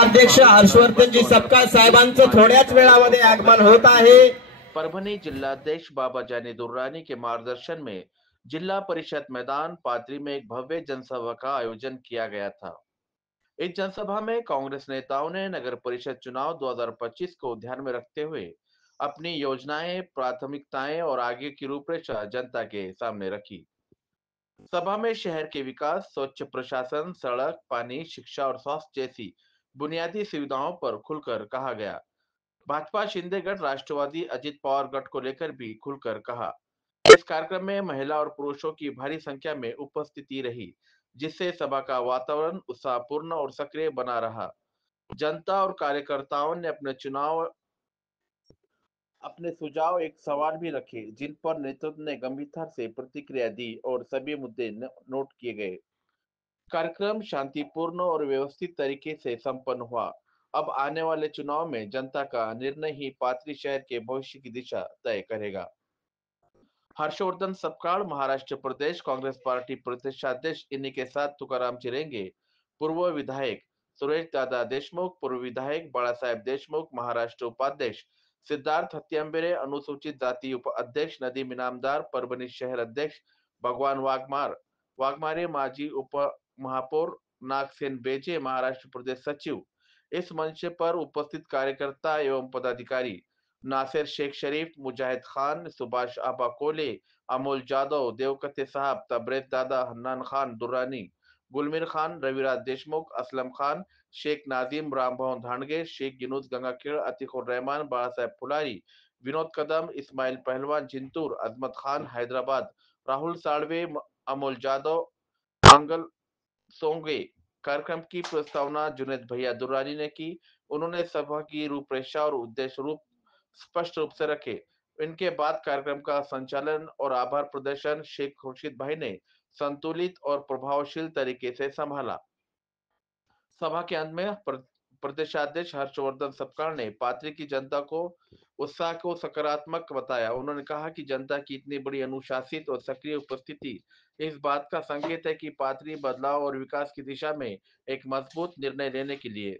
जिल्हाध्यक्ष हर्षवर्धनजी सपकाळ साहेबांचं थोड्याच वेळामध्ये आगमन होत आहे। परभणी जिलाध्यक्ष बाबा जानी दुर्रानी के मार्गदर्शन में जिला परिषद मैदान पादरी में एक भव्य जनसभा का आयोजन किया गया था। इस जनसभा में कांग्रेस नेताओं ने नगर परिषद चुनाव 2025 को ध्यान में रखते हुए अपनी योजनाएं, प्राथमिकताएं और आगे की रूपरेखा जनता के सामने रखी। सभा में शहर के विकास, स्वच्छ प्रशासन, सड़क, पानी, शिक्षा और स्वास्थ्य जैसी बुनियादी सुविधाओं पर खुलकर कहा गया। भाजपा शिंदे गढ़, राष्ट्रवादी अजित पवार गढ़ को लेकर भी खुलकर कहा। इस कार्यक्रम में महिला और पुरुषों की भारी संख्या में उपस्थिति रही, जिससे सभा का वातावरण उत्साहपूर्ण और सक्रिय बना रहा। जनता और कार्यकर्ताओं ने अपने सुझाव एक सवाल भी रखे, जिन पर नेतृत्व ने गंभीरता से प्रतिक्रिया दी और सभी मुद्दे नोट किए गए। कार्यक्रम शांतिपूर्ण और व्यवस्थित तरीके से संपन्न हुआ। अब आने वाले चुनाव में जनता का निर्णय ही पाथरी शहर के भविष्य की दिशा तय करेगा। हर्षवर्धन सपकाळ, महाराष्ट्र प्रदेश कांग्रेस पार्टी प्रदेशाध्यक्ष, इन्हीं के साथ तुकाराम चिरेंगे, पूर्व विधायक सुरेश दादा देशमुख, पूर्व विधायक बाला साहेब देशमुख, महाराष्ट्र उपाध्यक्ष सिद्धार्थ हत्यांबेरे, अनुसूचित जाति उप अध्यक्ष नदीम इनामदार, परभणी शहर अध्यक्ष भगवान वाघमारे, माजी उप महापौर नागसेन बेजे, महाराष्ट्र प्रदेश सचिव। इस मंच पर उपस्थित कार्यकर्ता एवं पदाधिकारी नासिर शेख शरीफ, मुजाहिद खान, सुभाष आबा कोले, अमोल जादव, देवकते साहब, तबरेज दादा, हन्नान खान दुर्रानी, गुलमीर खान, रविराज देशमुख, असलम खान, शेख नाजिम, रामभवन धांडगे, शेख गिनूस गंगाखेड़, अतीकुर रहमान, बाला साहेब फुलारी, विनोद कदम, इस्माइल पहलवान जिंतूर, अजमत खान हैदराबाद, राहुल साळवे, अमोल जादव, मंगल सोंगे। कार्यक्रम की प्रस्तावना जुनेद भैया दुर्रानी ने की। उन्होंने सभा की रूपरेखा और उद्देश्य रूप स्पष्ट रूप से रखे। इनके बाद कार्यक्रम का संचालन और आभार प्रदर्शन शेख खुर्शीद भाई ने संतुलित और प्रभावशील तरीके से संभाला। सभा के अंत में प्रदेशाध्यक्ष हर्षवर्धन सपकाळ ने पाथरी की जनता को उत्साह को सकारात्मक बताया। उन्होंने कहा कि जनता की इतनी बड़ी अनुशासित और सक्रिय उपस्थिति इस बात का संकेत है कि पाथरी बदलाव और विकास की दिशा में एक मजबूत निर्णय लेने के लिए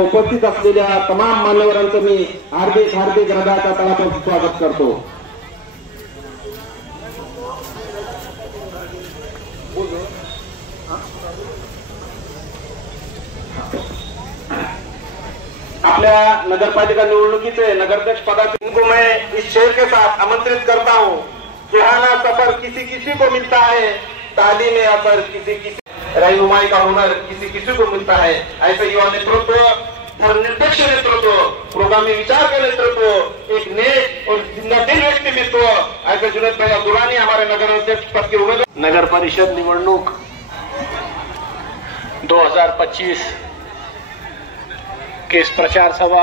उपस्थित असलेल्या तमाम मान्यवरांचं मी हार्दिक हृदयाच्या तळापासून स्वागत करतो। अपने नगरपालिका निवडणुकीचे नगराध्यक्ष पदाधिकारी को मैं इस शहर के साथ आमंत्रित करता हूं। सुहाना सफर किसी को मिलता है, तालीम असर किसी रहनुमाई का हुनर किसी को मिलता है। ऐसे युवा नेतृत्व, निरपेक्ष नेतृत्व, पुरोगामी विचार का नेतृत्व, एक नेक और जिम्मेदार व्यक्तित्व, ऐसे जुनेद भैया दुर्रानी हमारे नगराध्यक्ष पद के उम्मीदवार। नगर परिषद निवडणूक 2025 के इस प्रचार सभा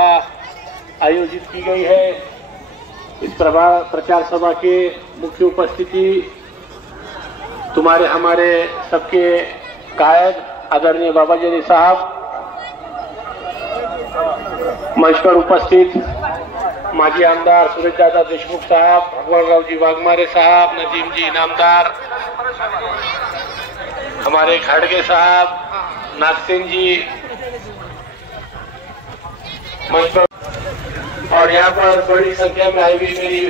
आयोजित की गई है। इस प्रचार सभा के मुख्य उपस्थिति तुम्हारे हमारे सबके गायक आदरणीय बाबा जानी साहब, मंच पर उपस्थित माजी आमदार सुरेश दादा देशमुख साहब, भगवान जी वाघमारे साहब, नदीम जी इनामदार, हमारे खाड़गे साहब, नागसेन जी मंच पर, और यहाँ पर बड़ी संख्या में आई हुई मेरी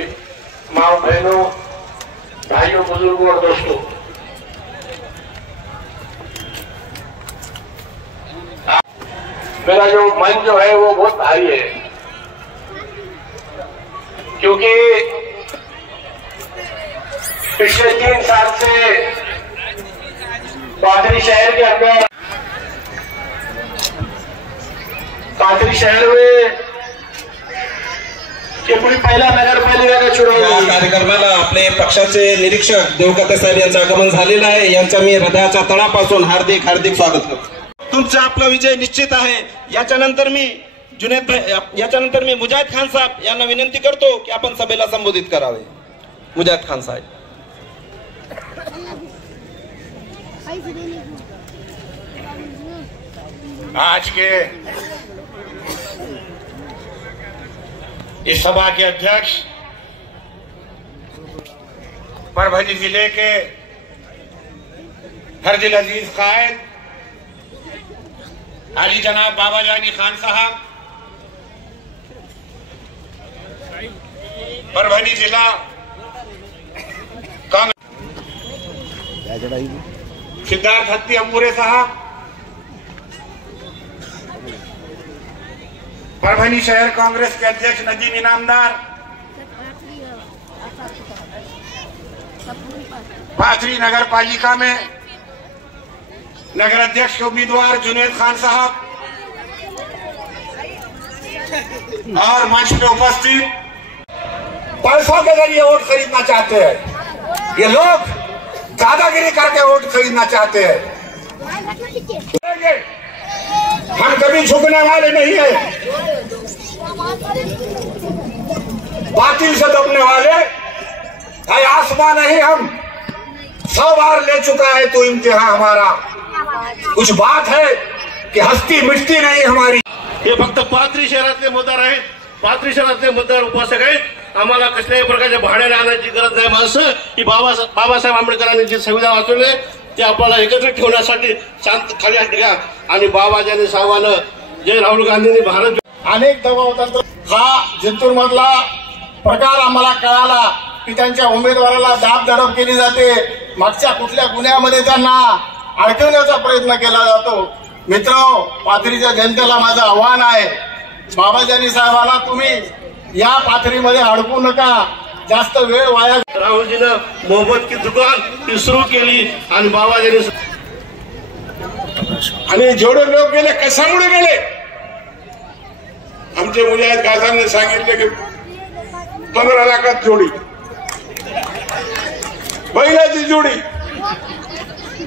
माँ बहनों, भाइयों, बुजुर्गों और दोस्तों, मेरा जो मन जो है वो बहुत भारी है, क्योंकि पिछले 3 साल से पाथरी शहर के अंदर, पाथरी शहर में पहिला नगरपालिका चुनाव कार्यक्रमाला आपले पक्षाचे निरीक्षक देवकते साहेब यांचं आगमन झालेलं आहे। यांचा मी हृदयाच्या तळापासून हार्दिक स्वागत करतो। तुमचा आपला विजय निश्चित आहे। याच्यानंतर मी मुजाहिद खान साहेब यांना विनंती करतो की आपण सभेला संबोधित करावे। मुजाहिद खान साहेब। आज के इस सभा के अध्यक्ष परभणी जिले के फर्जिल अजीज कायद हाली जनाब बाबा जानी खान साहब, परभणी जिला कांग्रेस, सिद्धार्थ हत्ती अंबुरे साहब, परभणी शहर कांग्रेस के अध्यक्ष नजीम इनामदार, पाथरी नगर पालिका में नगर अध्यक्ष के उम्मीदवार जुनेद खान साहब और मंच में उपस्थित पैसों के जरिए वोट खरीदना चाहते हैं। ये लोग दादागिरी करके वोट खरीदना चाहते हैं। हम कभी झुकने वाले नहीं है, बातिल से दबने वाले है आसमां नहीं। हम 100 बार ले चुका है तो इम्तिहान हमारा। कुछ बात है की हस्ती मिटती नाही हमारी। हे फक्त पाथरी शहरातले मतदार आहेत, पाथरी शहरातले मतदार उपासक आहेत। आम्हाला कसल्याही प्रकारच्या भाड्याने आणायची गरज नाही। माणसं की बाबासाहेब आंबेडकरांनी जे संविधान वाचवले ते आपल्याला एकत्र ठेवण्यासाठी शांत खाली घ्या आणि बाबाजानी साहेबांना जे राहुल गांधींनी भारत अनेक दबाव तंत्र हा जिंतूर मधला प्रकार आम्हाला कळाला की त्यांच्या उमेदवाराला दाबदडप केली जाते, मागच्या कुठल्या गुन्ह्यामध्ये त्यांना अडकवण्याचा प्रयत्न केला जातो। मित्रांनो, पाथरीच्या जनतेला माझं आव्हान आहे, बाबाजानी साहेबांना तुम्ही या पाथरीमध्ये अडकू नका, जास्त वेळ वाया। राहुलजीनं मोहब्बत की दुकान ती सुरू केली आणि बाबाजानी आणि जेवढे लोक गेले कशामुळे गेले? आमचे मुजाहिद गाझांनी सांगितले की 15 लाखात जोडी, बैलाची जोडी,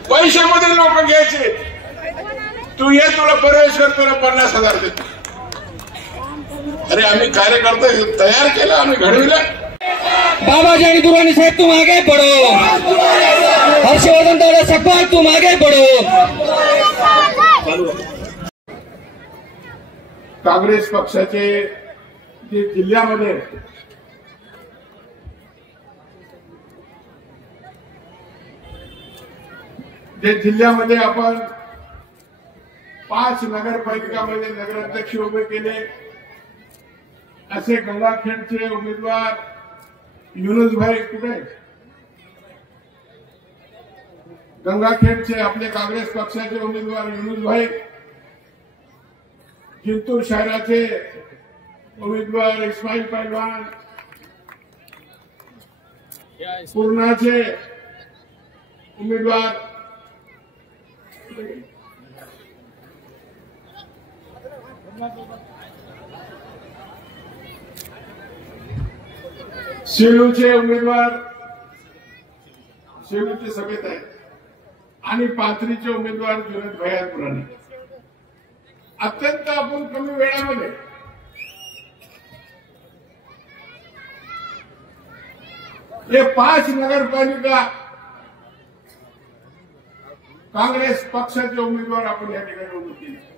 पैशामध्ये लोक घ्यायचे। तू ये, तुला प्रवेश करतो 50,000 देतो। अरे आम्ही कार्यकर्ते तयार केलं, आम्ही घडविलं। बाबाजानी दुरानी साहब तुम आगे बढ़ो, हर्षवर्धन दादा सपा तुम आगे बढ़ो। काँग्रेस पक्षाचे जे जिल्ह्यामध्ये आपण 5 नगरपालिकामध्ये नगराध्यक्ष उभे केले। असे गंगाखेडचे उमेदवार युनुसभाई कुठे? गंगाखेडचे आपले काँग्रेस पक्षाचे उमेदवार युनुसभाई, जिंतूर शहराचे उमेदवार इस्माईल पहलवान, पूर्णाचे उमेदवार सेलूचे उमेदवार सेलूचे सभेत आहेत आणि पाथरीचे उमेदवार जुनेद भैया पुराणे। अत्यंत आपण कमी वेळामध्ये हे 5 नगरपालिका काँग्रेस पक्षाचे उमेदवार आपण या ठिकाणी उभे केले।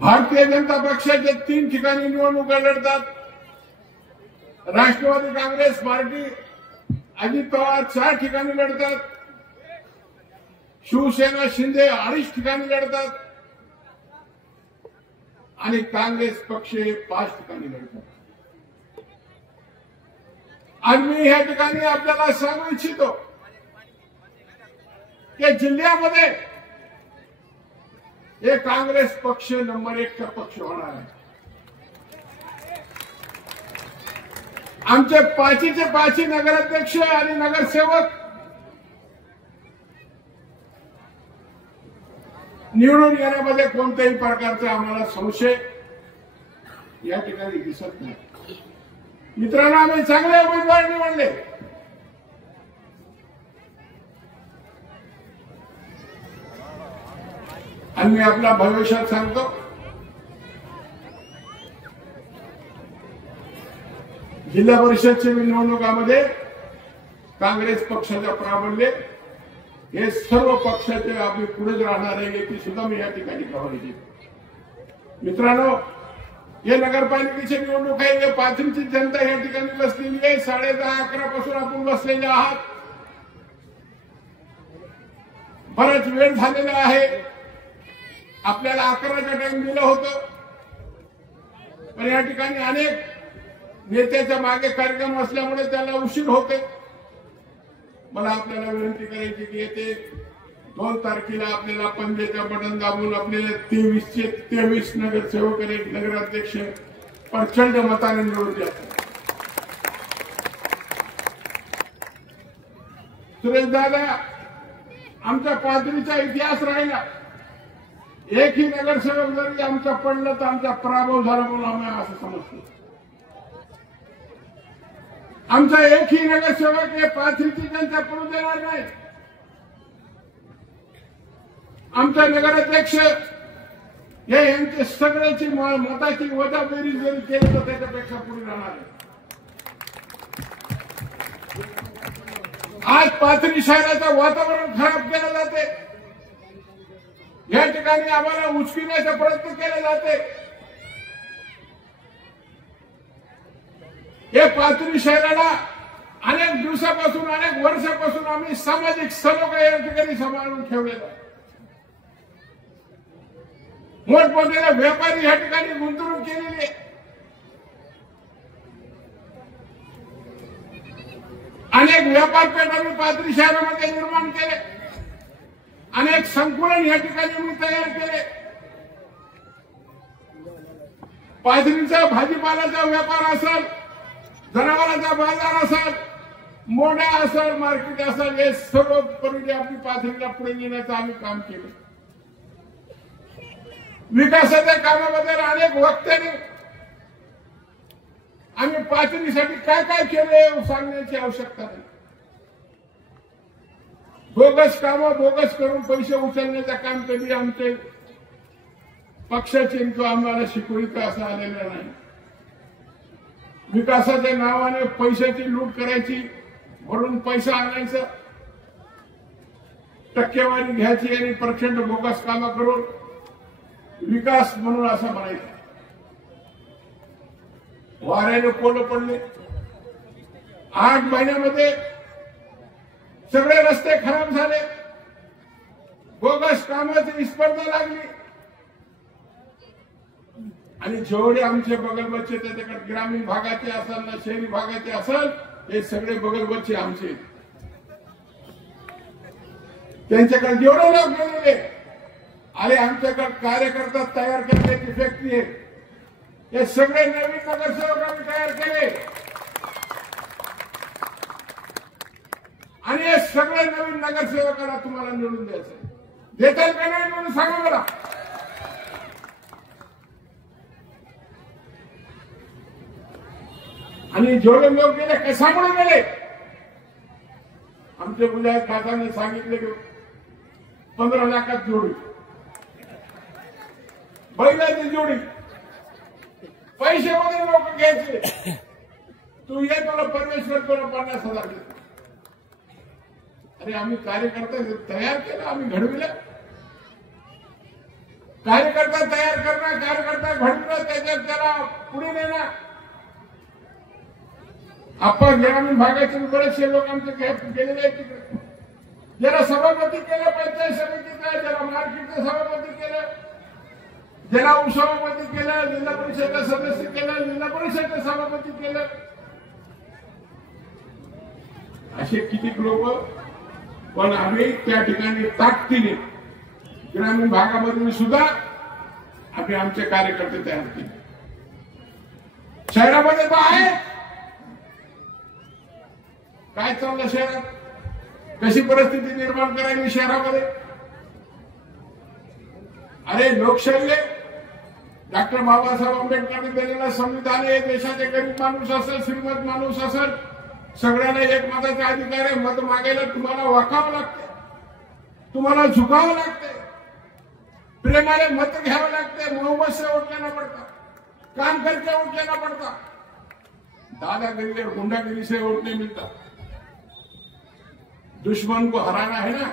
भारतीय जनता पक्षाचे 3 ठिकाणी निवडणुका लढतात, राष्ट्रवादी काँग्रेस पार्टी अजित पवार 4 ठिकाणी लढतात, शिवसेना शिंदे 2.5 ठिकाणी लढतात आणि काँग्रेस पक्ष 5 ठिकाणी लढतात। आज मी या ठिकाणी आपल्याला सांगू इच्छितो की जिल्ह्यामध्ये हे काँग्रेस पक्ष नंबर 1 चा पक्ष होणार आहे। आमचे 5चे नगराध्यक्ष आणि नगरसेवक निवडून येण्यामध्ये कोणत्याही प्रकारचा आम्हाला संशय या ठिकाणी दिसत नाही। मित्रांनो, आम्ही चांगले उमेदवार निवडले। आणि मी आपल्या भविष्यात सांगतो, जिल्हा परिषदच्या निवडणुकामध्ये काँग्रेस पक्षाच्या प्राबल्य हे सर्व पक्षाचे आम्ही पुढेच राहणार आहे याची सुद्धा मी या ठिकाणी खबर देतो। मित्रांनो, हे नगरपालिकेची निवडणूक आहे, हे पाथरीची जनता या ठिकाणी बसलेली आहे। 10:30-11 पासून आपण बसलेले आहात। बराच वेळ झालेला आहे. आपल्याला 11चा टाइम दिलं होतं, पण या ठिकाणी अनेक नेत्याच्या मागे कार्यक्रम असल्यामुळे त्याला उशीर होते. मला आपल्याला विनंती करायची की येते 2 तारखेला आपल्याला पंजाच्या बटन दाबून आपल्याला 23चे 23 नगरसेवक आणि नगराध्यक्ष प्रचंड मताने निवडून द्यायचे. सुरेश दादा, आमच्या पाथरीचा इतिहास राहिला. एकही नगरसेवक जरी आमचा पडलं तर आमचा पराभव झाला म्हणून आम्ही असं समजतो. आमचा एकही नगरसेवक हे पाथरीची जनता पडू देणार नाही. आमचा नगराध्यक्ष हे यांचे सगळ्याची मताची वजाबेरी जरी केली तर त्याच्यापेक्षा पुढे राहणार आहे. आज पाथरी शहराचं वातावरण खराब केलं जाते. या ठिकाणी आम्हाला उचकिण्याचा प्रयत्न केला जाते. हे पाथरी शहराला अनेक दिवसापासून अनेक वर्षापासून आम्ही सामाजिक सलोखा या ठिकाणी सांभाळून ठेवलेला. मोठमोठे व्यापारी या ठिकाणी गुंतवणूक केलेली आहे. अनेक व्यापारपेठ आम्ही पाथरी शहरामध्ये निर्माण केले. अनेक संकुलन या ठिकाणी मी तयार केले. पाथरीचा भाजीपाल्याचा व्यापार असेल, जनावरांचा बाजार असेल, मोडा असेल, मार्केट असेल, हे सर्व परिणी आपली पाथरीला पुढे नेण्याचं आम्ही काम केलं. विकासाच्या कामाबद्दल अनेक वक्त्यांनी आम्ही पाथरीसाठी काय काय केले सांगण्याची आवश्यकता नाही. बोगस कामं बोगस करून पैसे उचलण्याचं काम कधी आमचे पक्षाचे किंवा आम्हाला शिकवणीचं असं आलेलं नाही. विकासाच्या नावाने पैशाची लूट करायची, म्हणून पैसा आणायचा, टक्केवारी घ्यायची आणि प्रचंड बोगस कामं करून विकास म्हणून असं म्हणायचं. वाऱ्याने पोलं पडले. 8 महिन्यामध्ये सगळे रस्ते खराब झाले. बोगस कामाची स्पर्धा लागली आणि जेवढे आमचे बगलबच्चे त्याच्याकडे ग्रामीण भागाचे असेल ना शहरी भागाचे असेल, हे सगळे बगलबच्चे आमचे. त्यांच्याकडे जेवढे लोक गेलेले अरे आमच्याकडे कार्यकर्ता तयार करण्याची फॅक्टरी आहे. हे सगळे नवीन नगरसेवक आम्ही तयार केले आणि हे सगळे नवीन नगरसेवकांना तुम्हाला निवडून द्यायचं. देताल का नाही म्हणून सांगा मला. आणि जेवढे लोक गेले कशामुळे गेले? आमचे विधायक खात्याने सांगितले की 15 लाखात जोडी, बैलाची जोडी, पैसे वगैरे लोक घ्यायचे. तू ये, तुला परमेश्वर तुला 50,000 देतो. अरे आम्ही कार्यकर्ता तयार केला, आम्ही घडविलं. कार्यकर्ता तयार करणं, कार्यकर्ता घडविणं, त्याच्यात त्याला पुढे नेणं. आपण ग्रामीण भागाचे बरेचसे लोक आमचे गेलेले आहेत तिकडे. ज्याला सभापती केलं पंचायत समितीचं, ज्याला मार्केटचं सभापती केलं, ज्याला उपसभापती केलं, जिल्हा परिषदेचं सदस्य केलं, जिल्हा परिषदेचं सभापती केलं. असे किती लोक. पण आम्ही त्या ठिकाणी ताकदीने ग्रामीण भागामध्ये सुद्धा आम्ही आमचे कार्यकर्ते तयार केले. शहरामध्ये तर आहे. काय चाललं शहरात? कशी परिस्थिती निर्माण करायची शहरामध्ये? अरे लोकशाही डॉक्टर बाबासाहेब आंबेडकरांनी दिलेला संविधान आहे. देशाचे गरीब माणूस असेल, श्रीमंत माणूस असेल, सगळ्यांना एक मताचा अधिकार आहे. मत मागायला तुम्हाला वाकावं लागते, तुम्हाला झुकावं लागते, प्रेमाने मत घ्यावं लागते. मोहब्बत से वोट लेना पड़ता, काम करके वोट लेना पड़ता. दादागिरी और गुंडागिरी से वोट नहीं मिलता. दुश्मन को हराना है ना,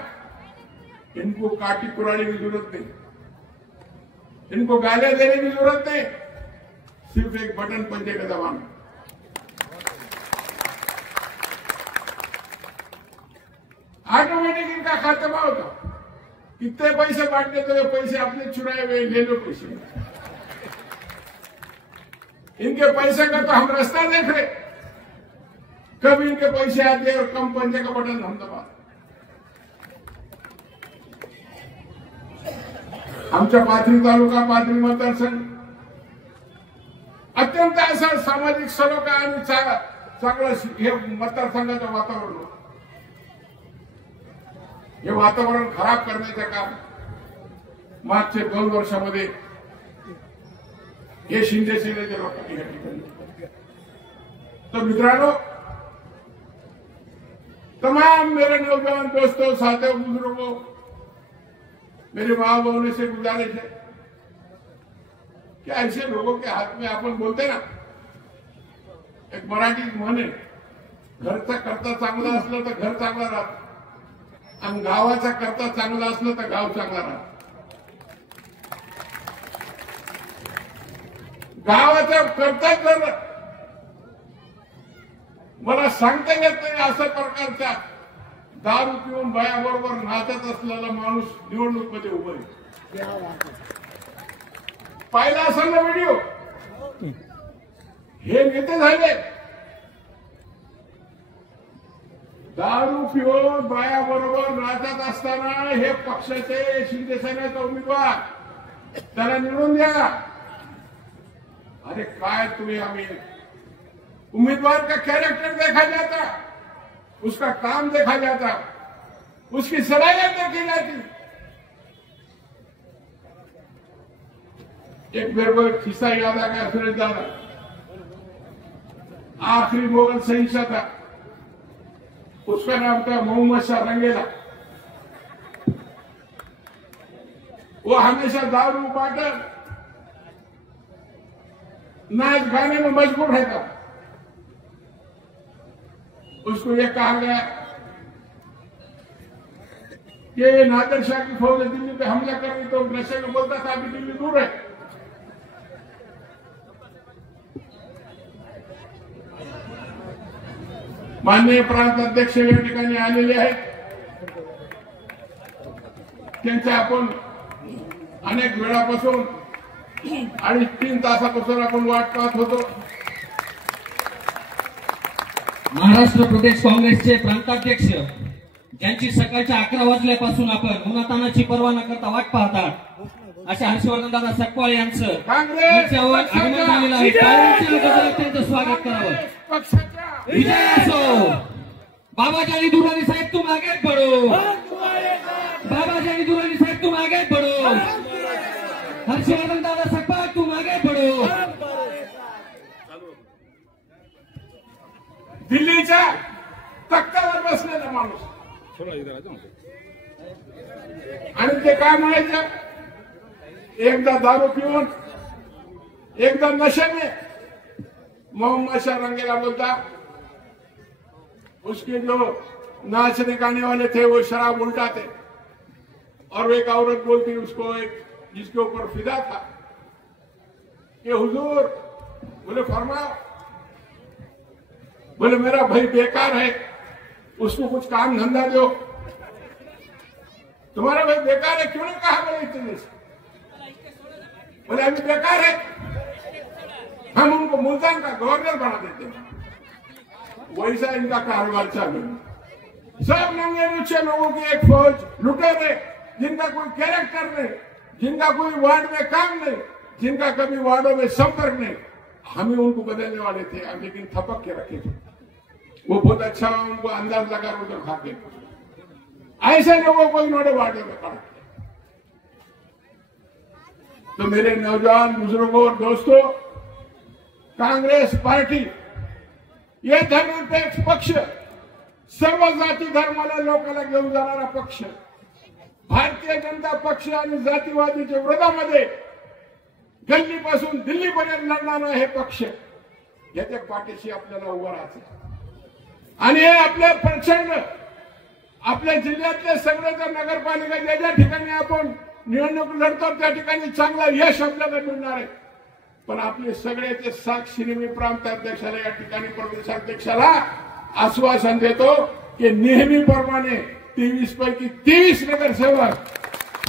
इनको काटी कुराड़ी की जरूरत नहीं, इनको गालियां देने की जरूरत नहीं. सिर्फ एक बटन पंजे का दबाना. ऑटोमेटिक इनका खात्मा होता. कितने पैसे बांटने तो ये पैसे अपने चुराए हुए ले लो पैसे। इनके पैसे का तो हम रास्ता देख रहे, कब इनके पैसे आते और कम पंजे का बटन हम दबा। आमच्या पाथरी तालुका पाथरी मतदारसंघ अत्यंत असं सामाजिक सलोखा आणि चांगलं हे मतदारसंघाचं वातावरण होतं। हे वातावरण खराब करण्याचं काम मागच्या 2 वर्षामध्ये हे शिंदे सेनेच्या लोकांनी या ठिकाणी। तो मित्रांनो, तमाम मेरे नौजवान दोस्तों, साथियों, बुजुर्गों, मेरे माँ बहनों से गुजारिश है कि ऐसे लोगों के हाथ में आपण बोलते ना, एक मराठी म्हण आहे, घरचा करता चांगला असलं तर घर चांगलं राहतं आणि गावाचा करता चांगला असलं तर गाव चांगला राहतं। गावाचा करता जर मला सांगता येत नाही अशा प्रकारच्या दारू पिऊन बायाबरोबर नाचत असलेला माणूस निवडणूक मध्ये उभा आहे। पाहिला असेल ना व्हिडिओ, हे नेते झाले दारू पिऊन बायाबरोबर नाचत असताना हे पक्षाचे शिंदे सेनेचा उमेदवार, त्याला निवडून द्या। अरे काय तुम्ही, आम्ही उम्मीदवार का कैरेक्टर देखा जाता, उसका काम देखा जाता, उसकी सलाहियत देखी जाती। एक मेरे को एक किस्सा याद आ गया, सुरेश दादा, आखिरी मुगल शहंशाह था, उसका नाम था मोहम्मद शाह रंगीला। वो हमेशा दारू बाटल नाच गाने में मजबूर रहता। उसको यह कहा गया कि नादिर शाह की फौज दिल्ली पे हमला कर रही, तो नशे में बोलता था अभी दिल्ली दूर है। माननीय प्रांत अध्यक्ष या ठिकाणी आलेले आहेत, त्यांच्या आपण अनेक वेळापासून 2.5-3 तासापासून आपण वाट पाहत होतो। महाराष्ट्र प्रदेश काँग्रेसचे प्रांताध्यक्ष, ज्यांची सकाळच्या 11 वाजल्यापासून आपण उन्हातानाची पर्वा न करता वाट पाहतात, अशा हर्षवर्धन दादा सकपाळ यांचं मंचावर आगमन झालेलं आहे। त्यांचं स्वागत करावं। विजय असो। बाबाजानी दुरानी साहेब तुम आगे बढ़ो, बाबाजानी दुरानी साहेब तुम आगे बढ़ो, हर्षवर्धन दादा सकपाळ तुम आगे बढ़ो। दिल्लीच्या तख्तावर बसलेला माणूस, आणि ते काय म्हणायचं, एकदा दारू पिऊन एकदा नशे में मोहम्मद शाह रंगीला बोलता, उसके जो नाचने गाने वाले थे वो शराब उल्टाते, और एक औरत बोलती उसको, एक जिसके ऊपर फिदा था, कि हुजूर, बोले फरमाओ, बोले मेरा भाई बेकार है, उसको कुछ काम धंधा दो। तुम्हारा भाई बेकार है, क्यों नहीं कहा बोले इतने से? बोले अभी बेकार है, हम उनको मुल्तान का गवर्नर बना देते हैं। वैसा इनका कारोबार चालू है। सब नंगे नुचे लोगों की एक फौज, लुटेरे, जिनका कोई कैरेक्टर नहीं, जिनका कोई वार्ड में काम नहीं, जिनका कभी वार्डों में संपर्क नहीं, हम ही उनको बदलने वाले थे, लेकिन थपक के रखे थे। वो बहुत अच्छा उनको अंदाज लगा उधर खाते, ऐसे लोगों को इन्होंने वार्डों में काट दिया। तो मेरे नौजवान बुजुर्गों और दोस्तों, कांग्रेस पार्टी ये धर्मनिरपेक्ष पक्ष, सर्व जाती धर्माला लोकांना घेऊन जाणारा पक्ष, भारतीय जनता पक्ष आणि जातीवादीच्या विरोधामध्ये गल्लीपासून दिल्लीपर्यंत लढणारा हे पक्ष, याच्या पाठीशी आपल्याला उभं राहायचं। आणि हे आपल्या प्रचंड आपल्या जिल्ह्यातले सगळे जर नगरपालिका ज्या ठिकाणी आपण निवडणूक लढतो त्या ठिकाणी चांगलं यश आपल्याला मिळणार आहे। पण आपले सगळ्याचे साक्षीने मी प्रांताध्यक्षाला, या ठिकाणी प्रदेशाध्यक्षाला आश्वासन देतो की नेहमीप्रमाणे 23 पैकी 23 नगरसेवक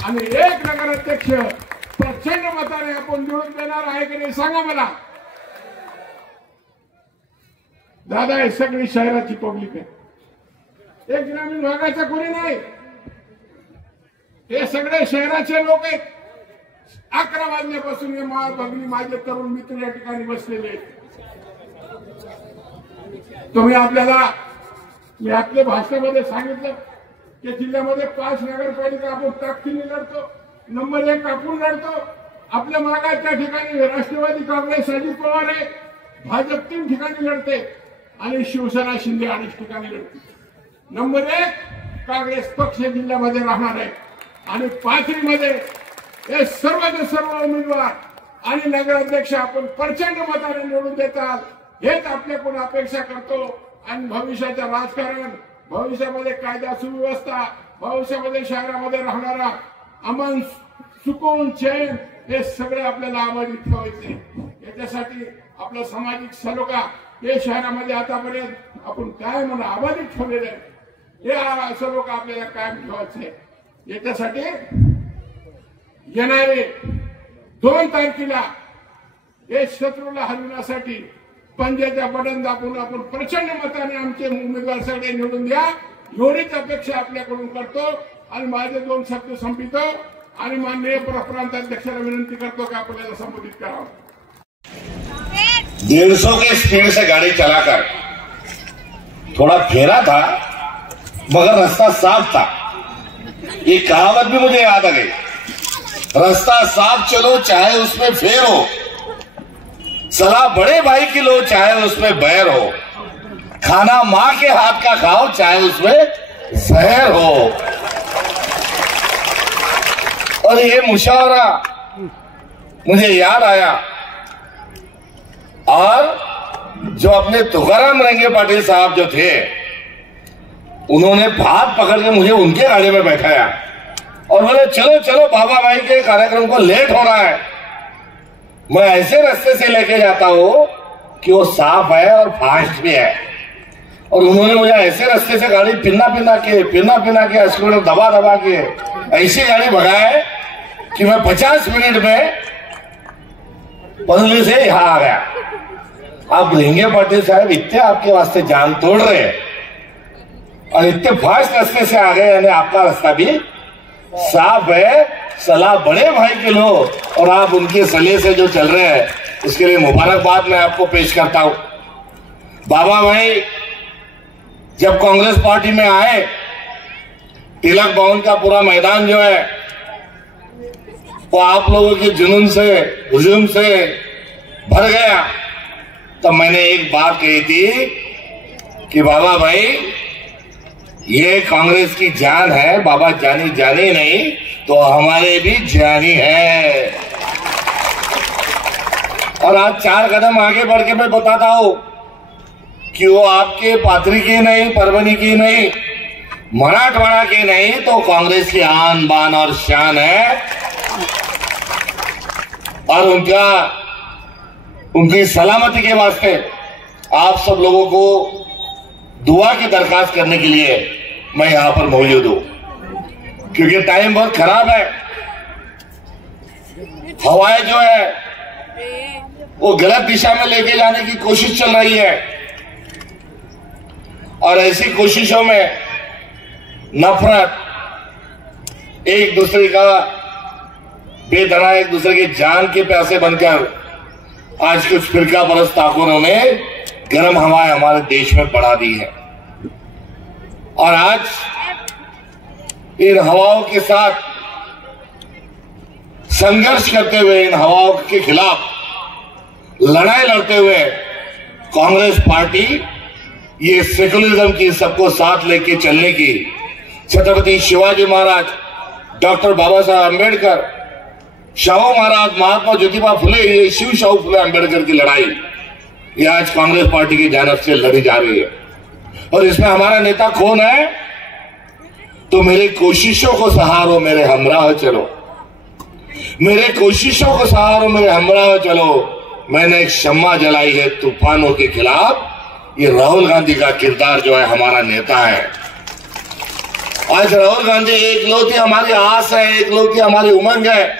आणि एक नगराध्यक्ष प्रचंड मताने आपण निवडून देणार आहे की नाही सांगा मला. दादा हे सगळी शहराची पब्लिक आहे, एक ग्रामीण भागाचा कोणी नाही. हे सगळे शहराचे लोक आहेत. 11 वाजल्यापासून हे भगिनी माझे तरुण मित्र या ठिकाणी बसलेले आहेत. तुम्ही मी आपल्या भाषणामध्ये सांगितलं की जिल्ह्यामध्ये 5 नगरपालिका आपण ताकदीने लढतो. नंबर 1 आपण लढतो. आपल्या मागाच्या ठिकाणी राष्ट्रवादी काँग्रेस अजित पवार आहे, भाजप 3 ठिकाणी लढते आणि शिवसेना शिंदे 2 ठिकाणी लढते. नंबर 1 काँग्रेस पक्ष जिल्ह्यामध्ये राहणार आहे आणि पाथरीमध्ये हे सर्वचे सर्व उमेदवार आणि नगराध्यक्ष आपण प्रचंड मताने निवडून देतात हेच आपल्याकडून अपेक्षा करतो. आणि भविष्याचं राजकारण, भविष्यामध्ये कायदा सुव्यवस्था, भविष्यामध्ये शहरामध्ये राहणारा अमन सुकून चैन हे सगळे आपल्याला अबाधित ठेवायचे. याच्यासाठी आपला सामाजिक सलोखा हे शहरामध्ये आतापर्यंत आपण काय म्हणा अबाधित ठेवलेले आहे. हे सलोखा आपल्याला कायम ठेवायचे. याच्यासाठी येणारे 2 तारखेला हे शत्रूला हरविण्यासाठी पंजाच्या बटन दाबून आपण प्रचंड मताने आमचे उमेदवार सगळे निवडून द्या एवढीच अपेक्षा आपल्याकडून करतो. आणि माझे 2 शब्द संपितो आणि माननीय प्रांताध्यक्षाला विनंती करतो की आपल्याला संबोधित करावं. 150 के स्पीड से गाड़ी चलाकर थोड़ा फेरा था मगर रास्ता साफ था. ये कहावत भी मुझे याद आ गई, रास्ता साफ चलो चाहे उसमें फेर हो, सलाह बड़े भाई की लो चाहे उसमें बैर हो, खाना मां के हाथ का खाओ चाहे उसमें जहर हो. और ये मुशावरा मुझे याद आया. और जो अपने तुकाराम रंगे पाटिल साहब जो थे उन्होंने हाथ पकड़ के मुझे उनके गाड़ी में बैठाया और बोले चलो चलो बाबा भाई के कार्यक्रम को लेट हो रहा है. मैं ऐसे रास्ते से लेके जाता हूं कि वो साफ है और फास्ट भी है. और उन्होंने मुझे ऐसे रास्ते से गाड़ी पिन्ना पिन्ना के एक्सीलरेटर दबा के ऐसी गाड़ी भगाए कि मैं 50 मिनट में पनली से यहां आ गया. आप रंगे पाटिल साहब इतने आपके वास्ते जान तोड़ रहे हैं और इतने फास्ट रास्ते से आ गए, यानी आपका रास्ता भी साफ है. सलाह बड़े भाई के लो और आप उनके सलाह से जो चल रहे हैं उसके लिए मुबारकबाद मैं आपको पेश करता हूं. बाबा भाई जब कांग्रेस पार्टी में आए, तिलक भवन का पूरा मैदान जो है वो आप लोगों के जुनून से हुजूम से भर गया. तो मैंने एक बात कही थी कि बाबा भाई ये कांग्रेस की जान है, बाबा जानी जानी नहीं तो हमारे भी जानी है. और आज 4 कदम आगे बढ़ के मैं बताता हूं कि वो आपके पाथरी की नहीं, परभनी की नहीं, मराठवाड़ा की नहीं तो कांग्रेस की आन बान और शान है. और उनकी सलामती के वास्ते आप सब लोगों को दुआ की दरखास्त करने के लिए मैं यहां पर मौजूद हूं. क्योंकि टाइम बहुत खराब है, हवाएं जो है वो गलत दिशा में लेके जाने की कोशिश चल रही है. और ऐसी कोशिशों में नफरत, एक दूसरे का बेदरा, एक दूसरे की जान के प्यासे बनकर आज कुछ फिरका परस्त ताकतों ने गर्म हवाएं हमारे देश में बढ़ा दी है. और आज इन हवाओं के साथ संघर्ष करते हुए, इन हवाओं के खिलाफ लड़ाई लड़ते हुए कांग्रेस पार्टी ये सेकुलरिज्म की सबको साथ लेके चलने की, छत्रपति शिवाजी महाराज, डॉक्टर बाबा साहब अम्बेडकर, शाहू महाराज, महात्मा ज्योतिबा फुले, ये शिव शाहू फुले अम्बेडकर की लड़ाई ये आज कांग्रेस पार्टी की जानब से लड़ी जा रही है. और इसमें हमारा नेता कौन है? तो मेरी कोशिशों को सहारो मेरे हमराह चलो, मेरे कोशिशों को सहारो मेरे हमराह चलो. मैंने एक शम्मा जलाई है तूफानों के खिलाफ. ये राहुल गांधी का किरदार जो है हमारा नेता है. आज राहुल गांधी एकलौती हमारी आस है, एकलौती हमारी उमंग है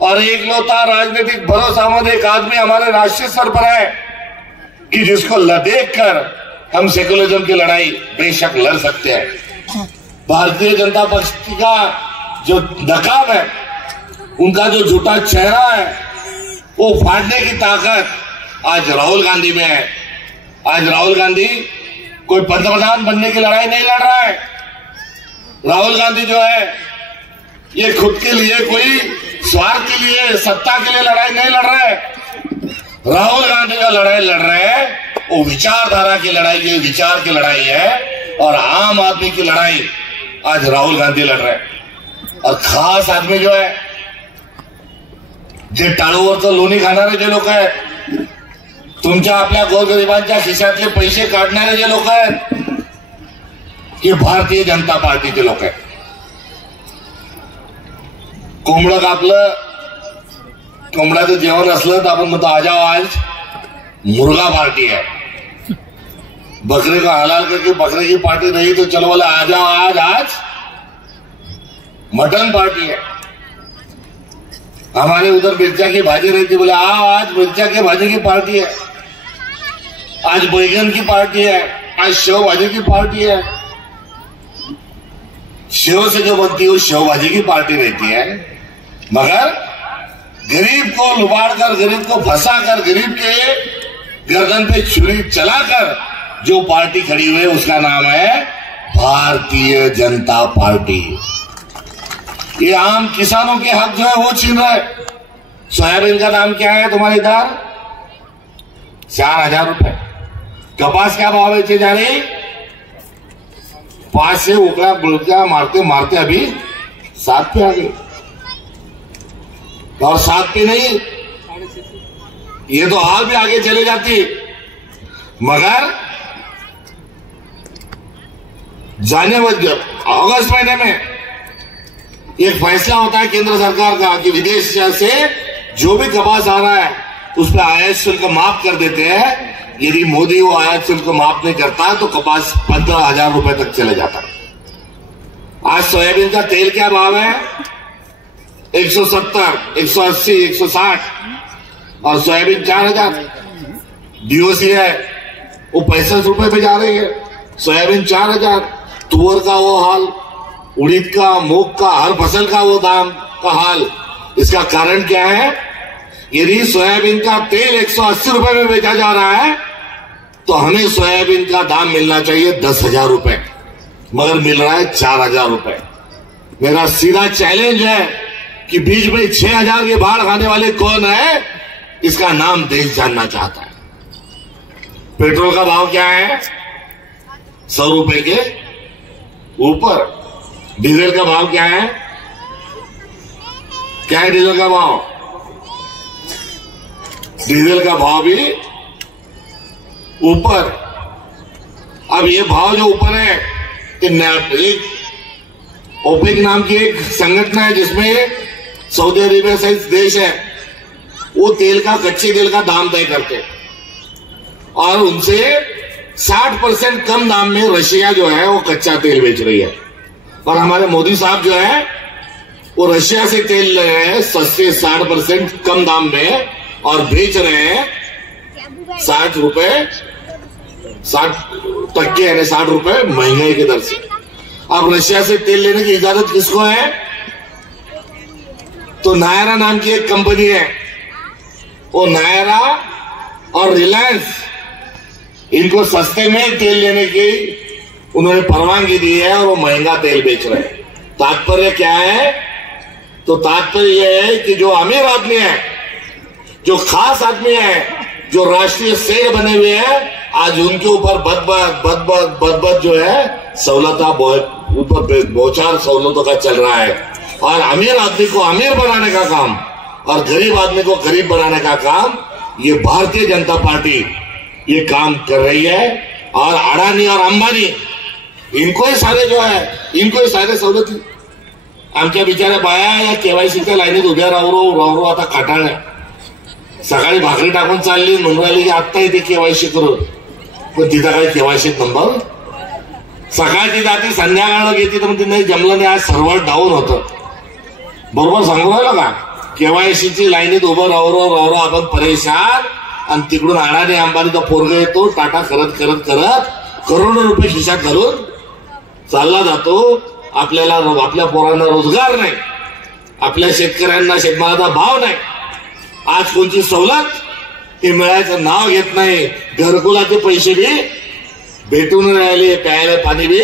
और एकलौता राजनीतिक भरोसामंद एक आदमी हमारे राष्ट्रीय स्तर पर है कि जिसको देख कर हम सेकुलरिज्म की लड़ाई बेशक लड़ सकते हैं। भारतीय जनता पक्ष का जो नकाब है, उनका जो झूठा चेहरा है, वो फाड़ने की ताकत आज राहुल गांधी में है। आज राहुल गांधी कोई पंतप्रधान बनने की लड़ाई नहीं लड़ रहा है। राहुल गांधी जो है ये खुद के लिए कोई स्वार्थ के लिए, सत्ता के लिए लड़ाई नहीं लड़ रहा है। राहुल गांधी जो लड़ाई लड़ रहे हैं वो विचारधारा की लड़ाई, ये विचार की लड़ाई है और आम आदमी की लड़ाई आज राहुल गांधी लड़ रहे हैं। और खास आदमी जो है, जे टाळूवरचं लोणी खाणारे जे लोक आहेत, तुमच्या आपल्या गोरगरिबांच्या खिशातले पैसे काढणारे जे लोक आहेत, हे भारतीय जनता पार्टीचे लोक आहेत। कोंबडं कापलं, कोंबड्याचं जेवण असलं तर आपण म्हणतो आ जाओ आज मुर्गा पार्टी है, बकरे का हलाल करके बकरे की पार्टी नहीं तो चलो बोले आ जाओ आज मटन पार्टी है। हमारे उधर मिर्चा की भाजी रहती, बोले आओ आज मिर्चा की भाजी की पार्टी है, आज बैगन की पार्टी है, आज शेव भाजी की पार्टी है। शेव से जो बनती है वो शेव भाजी की पार्टी रहती है, मगर गरीब को लुबाड़कर, गरीब को फंसाकर, गरीब के गर्दन पे छुरी चलाकर जो पार्टी खड़ी हुई है उसका नाम है भारतीय जनता पार्टी। ये आम किसानों के हक जो है वो छीन रहा है। सोयाबीन का दाम क्या है तुम्हारे इधर? 4000 रुपए। कपास क्या भाव बेचे जा रही? 5 से उकड़ा बुलका मारते मारते अभी 7 पे आ गए। और 7 पे नहीं, ये तो हाल भी आगे चले जाती, मगर जाने जब अगस्त महीने में एक फैसला होता है केंद्र सरकार का कि विदेश से जो भी कपास आ रहा है उस पर आयात शुल्क माफ कर देते हैं। यदि मोदी वो आयात शुल्क माफ नहीं करता तो कपास 15,000 रुपए तक चले जाता। आज सोयाबीन का तेल क्या भाव है? 170, 180, 160 और सोयाबीन 4000। डीओसी है वो 65 रुपए पे जा रही है, सोयाबीन 4000। तुअर का वो हाल, उड़ीद का, मूंग का, हर फसल का वो दाम का हाल। इसका कारण क्या है? यदि सोयाबीन का तेल 180 रुपए में बेचा जा रहा है तो हमें सोयाबीन का दाम मिलना चाहिए 10,000 रुपए, मगर मिल रहा है 4,000 रुपए। मेरा सीधा चैलेंज है कि बीच में 6,000 के बाढ़ खाने वाले कौन है, इसका नाम देश जानना चाहता है। पेट्रोल का भाव क्या है? 100 रुपए के ऊपर। डीजल का भाव क्या है? क्या है डीजल का भाव? डीजल का भाव भी ऊपर। अब ये भाव जो ऊपर है, एक ओपेक नाम की एक संगठन है जिसमें सऊदी अरेबिया सहित देश है, वो तेल का, कच्चे तेल का दाम तय करते हैं और उनसे 60% कम दाम में रशिया जो है वो कच्चा तेल बेच रही है। और हमारे मोदी साहब जो है वो रशिया से तेल ले रहे हैं सस्ते 60% कम दाम में और बेच रहे हैं 60 रुपए, 60% यानी 60 रुपए महंगाई की दर से। अब रशिया से तेल लेने की इजाजत किसको है? तो नायरा नाम की एक कंपनी है, वो नायरा और रिलायंस इनको सस्ते में तेल लेने की उन्होंने परवानगी दी है और वो महंगा तेल बेच रहे हैं। तात्पर्य क्या है? तो तात्पर्य यह है कि जो अमीर आदमी है, जो खास आदमी है, जो राष्ट्रीय शेर बने हुए हैं, आज उनके ऊपर बदबद जो है सहूलत ऊपर बौछार सहूलतों का चल रहा है। और अमीर आदमी को अमीर बनाने का काम और गरीब आदमी को गरीब बनाने का काम ये भारतीय जनता पार्टी ये काम कर रही है। और अडानी और अंबानी इनको ही सारे जो है, इनको ही सारे सवलती। आमच्या बिचाऱ्या बाया या केवायसीच्या लाईनीत उभ्या राहू आता काटाळल्या। सकाळी भाकरी टाकून चालली, म्हणून राहिली की आत्ता येते केवायसी करून, पण तिथं काही केवायसी नंबर सकाळची जाते संध्याकाळ येते तर म्हणते नाही जमलं नाही, आज सर्व्हर डाऊन होतं. बरोबर सांगू राहिलं का? केवायसीची लाईनीत उभं राहू आपण परेशान, आणि तिकडून अडाणी अंबानीचा पोरगा येतो, टाटा करत करत करत करोडो रुपये खिशात घालून चालला जातो. आपल्याला आपल्या पोरांना रोजगार नाही, आपल्या शेतकऱ्यांना शेतमालाचा भाव नाही. आज कोणची सवलत हे मिळायचं नाव घेत नाही. घरकुलाचे पैसे बी भेटून राहिले, प्यायला पाणी बी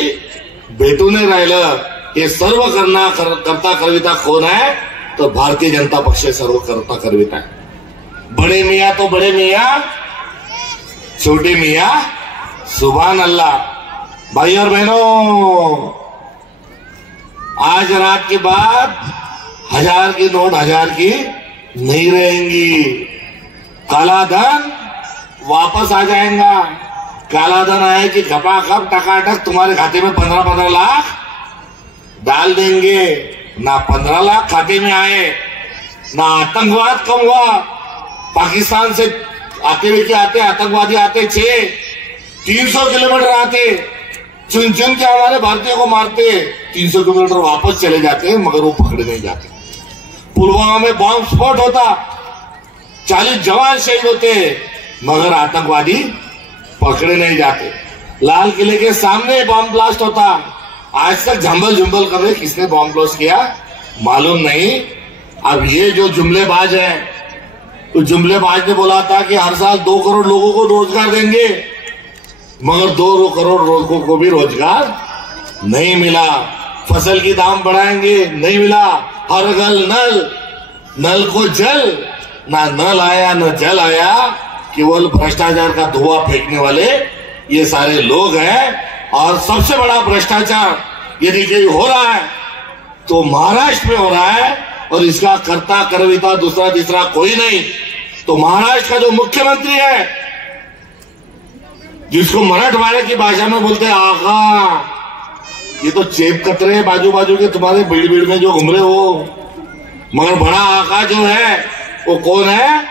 भेटून राहिलं. हे सर्व करता करविता कोण आहे? तर भारतीय जनता पक्ष सर्व करता करविता आहे. बड़े मियाँ तो बड़े मियाँ, छोटे मियाँ सुभान अल्लाह. भाई और बहनों, आज रात के बाद 1000 की नोट 1000 की नहीं रहेंगी. काला धन वापस आ जाएगा. काला धन आए कि खपाखप टकाटक तुम्हारे खाते में 15-15 लाख डाल देंगे. ना 15 लाख खाते में आए, ना आतंकवाद कम हुआ. पाकिस्तान से आते हुए आते आतंकवादी आते 300 किलोमीटर आते, चुन चुन के हमारे भारतीयों को मारते. 300 किलोमीटर वापस चले जाते, मगर वो पकड़े नहीं जाते. पुलवामा में बॉम्ब स्फोट होता, 40 जवान शहीद होते, मगर आतंकवादी पकड़े नहीं जाते. लाल किले के सामने बॉम्ब ब्लास्ट होता, आज तक झंबल झुंबल कर रहे किसने बॉम्ब ब्लास्ट किया मालूम नहीं. अब ये जो जुमलेबाज है, तो जुमलेबाज ने बोला था कि हर साल 2 करोड़ लोगों को रोजगार देंगे, मगर 2 करोड़ लोगों को भी रोजगार नहीं मिला. फसल की दाम बढ़ाएंगे, नहीं मिला. हर घर नल को जल, ना नल आया न जल आया. केवल भ्रष्टाचार का धुआं फेंकने वाले ये सारे लोग हैं. और सबसे बड़ा भ्रष्टाचार यदि कहीं हो रहा है तो महाराष्ट्र में हो रहा है, और इसका कर्ता करविता दूसरा तीसरा कोई नहीं. तो महाराष्ट्र का जो मुख्यमंत्री है, जिसको मराठवाड़े की भाषा में बोलते हैं आका, ये तो चेप कतरे बाजू बाजू के तुम्हारे भीड़ भीड़ में जो घूम रहे हो, मगर बड़ा आका जो है वो कौन है?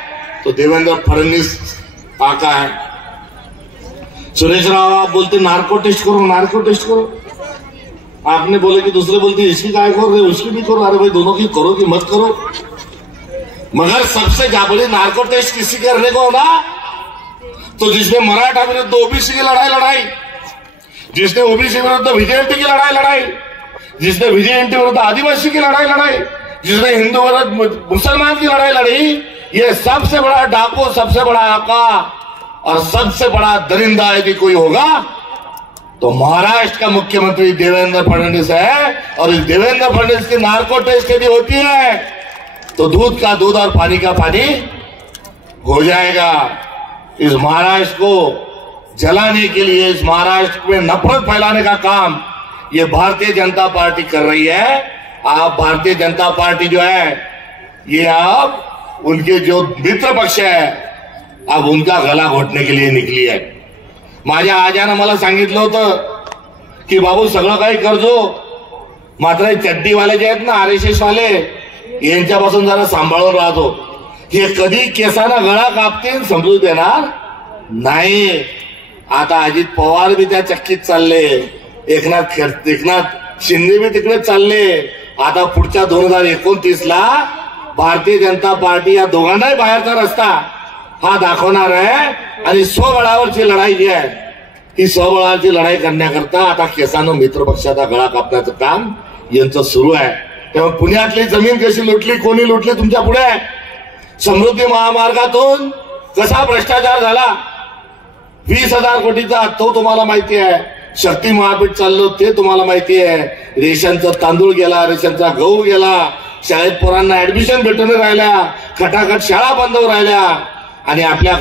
तो देवेंद्र फडणवीस आका है. सुरेश राव आप बोलते नार्को टेस्ट करो, नार्को टेस्ट करो. आपने बोले कि दूसरे बोलते इसकी काय कर रहे, उसकी भी करो. अरे भाई दोनों की करो कि मत करो, मगर सबसे बड़ी नार्को टेस्ट किसी करने को होगा तो जिसने मराठा विरुद्ध ओबीसी की लड़ाई, जिसने ओबीसी विरुद्ध विजेएनटी की लड़ाई, जिसने विजेएनटी विरुद्ध आदिवासी की लड़ाई, जिसने हिंदू विरुद्ध मुसलमान की लड़ाई लड़ी. ये सबसे बड़ा डाकू, सबसे बड़ा आका और सबसे बड़ा दरिंदा यदि कोई होगा तो महाराष्ट्र का मुख्यमंत्री देवेंद्र फडणवीस है. और इस देवेंद्र फडणवीस की नार्को टेस्ट यदि होती है तो दूध का दूध और पानी का पानी हो जाएगा. इस महाराष्ट्र को जलाने के लिए, इस महाराष्ट्र में नफरत फैलाने का काम ये भारतीय जनता पार्टी कर रही है. आप भारतीय जनता पार्टी जो है, ये आप उनके जो मित्र पक्ष है, अब उनका गला घोटने के लिए निकली आहे. माझ्या आजानं मला सांगितलं होतं की बाबू सगळं काही करजो, मात्र चड्डीवाले जे आहेत ना, RSS वाले, यांच्यापासून जरा सांभाळून राहतो. हे कधी केसाना गळा कापतील समजू देणार नाही. आता अजित पवार बी त्या चक्कीत चालले, एकनाथ शिंदे बी तिकडे चालले. आता पुढच्या 2029ला भारतीय जनता पार्टी या दोघांनाही बाहेरचा रस्ता हा दाखवणार आहे. आणि स्वबळावरची लढाई जी आहे, ही स्वबळावरची लढाई करण्याकरता आता केसानं मित्र पक्षाचा गळा कापण्याचं काम यांचं सुरू आहे. तेव्हा पुण्यातली जमीन कशी लुटली, कोणी लुटली तुमच्या पुढे आहे. समृद्धी महामार्गातून कसा भ्रष्टाचार झाला, 20,000 कोटीचा, तो तुम्हाला माहिती आहे. शक्ती महापीठ चाललो ते तुम्हाला माहिती आहे. रेशनचा तांदूळ गेला, रेशनचा गहू गेला, शाळेत पोरांना ऍडमिशन भेटून राहिल्या, खटाखट शाळा बंद राहिल्या. आणि आपल्या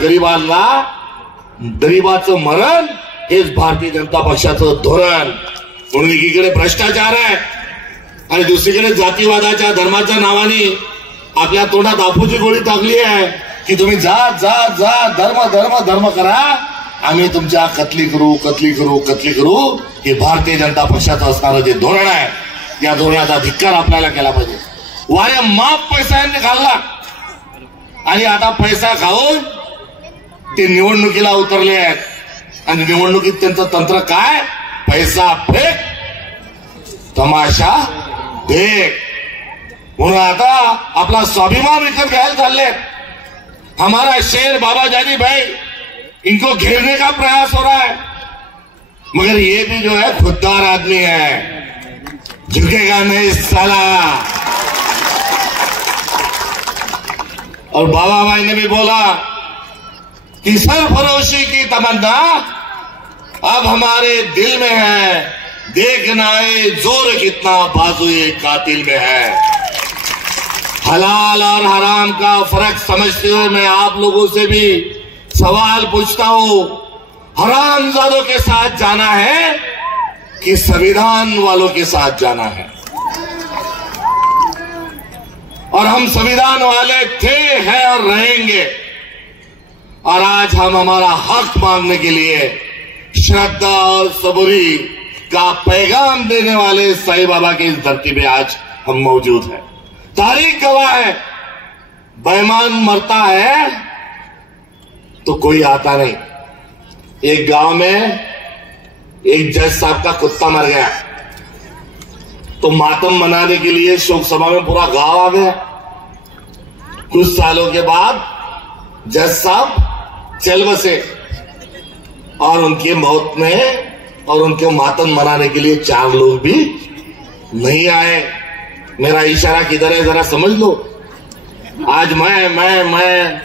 गरीबाचं मरण हेच भारतीय जनता पक्षाचं धोरण. म्हणून एकीकडे भ्रष्टाचार आहे आणि दुसरीकडे जातीवादाच्या धर्माच्या नावाने आपल्या तोंडात आफूची गोळी टाकली आहे की तुम्ही जात जात जात धर्म धर्म धर्म करा, आम्ही तुमच्या कत्ली करू. हे भारतीय जनता पक्षाचं असणारं जे धोरण आहे, या धोरणाचा धिक्कार आपल्याला केला पाहिजे. वारे माप पैसा यांनी खाल्ला आणि आता पैसा खाऊन ते निवडणुकीला उतरले आहेत. आणि निवडणुकीत त्यांचं तंत्र काय? पैसा फेक, तमाशा देख. म्हणून आता आपला स्वाभिमान विकत घ्यायला चालले. हमारा शेर बाबा जानी भाई, इनको घेरने का प्रयास हो रहा है, मगर ये भी जो है खुददार आदमी है, झुकेगा नहीं साला. और बाबा भाई ने भी बोला कि सरफरोशी की तमन्ना अब हमारे दिल में है, देखना है जोर कितना बाजुए कातिल में है. हलाल और हराम का फर्क समझते हुए मैं आप लोगों से भी सवाल पूछता हूं, हरामजादों के साथ जाना है कि संविधान वालों के साथ जाना है? और हम संविधान वाले थे, हैं और रहेंगे. और आज हम हमारा हक मांगने के लिए श्रद्धा और सबूरी का पैगाम देने वाले साईं बाबा की इस धरती पे आज हम मौजूद हैं. तारीख गवाह है, बेईमान मरता है तो कोई आता नहीं. एक गांव में एक जज साहब का कुत्ता मर गया तो मातम मनाने के लिए शोक सभा में पूरा गांव आ गया. कुछ सालों के बाद जज साहब चल बसे और उनकी मौत में और उनके मातम मनाने के लिए 4 लोग भी नहीं आए. मेरा इशारा किधर है जरा समझ लो. आज मैं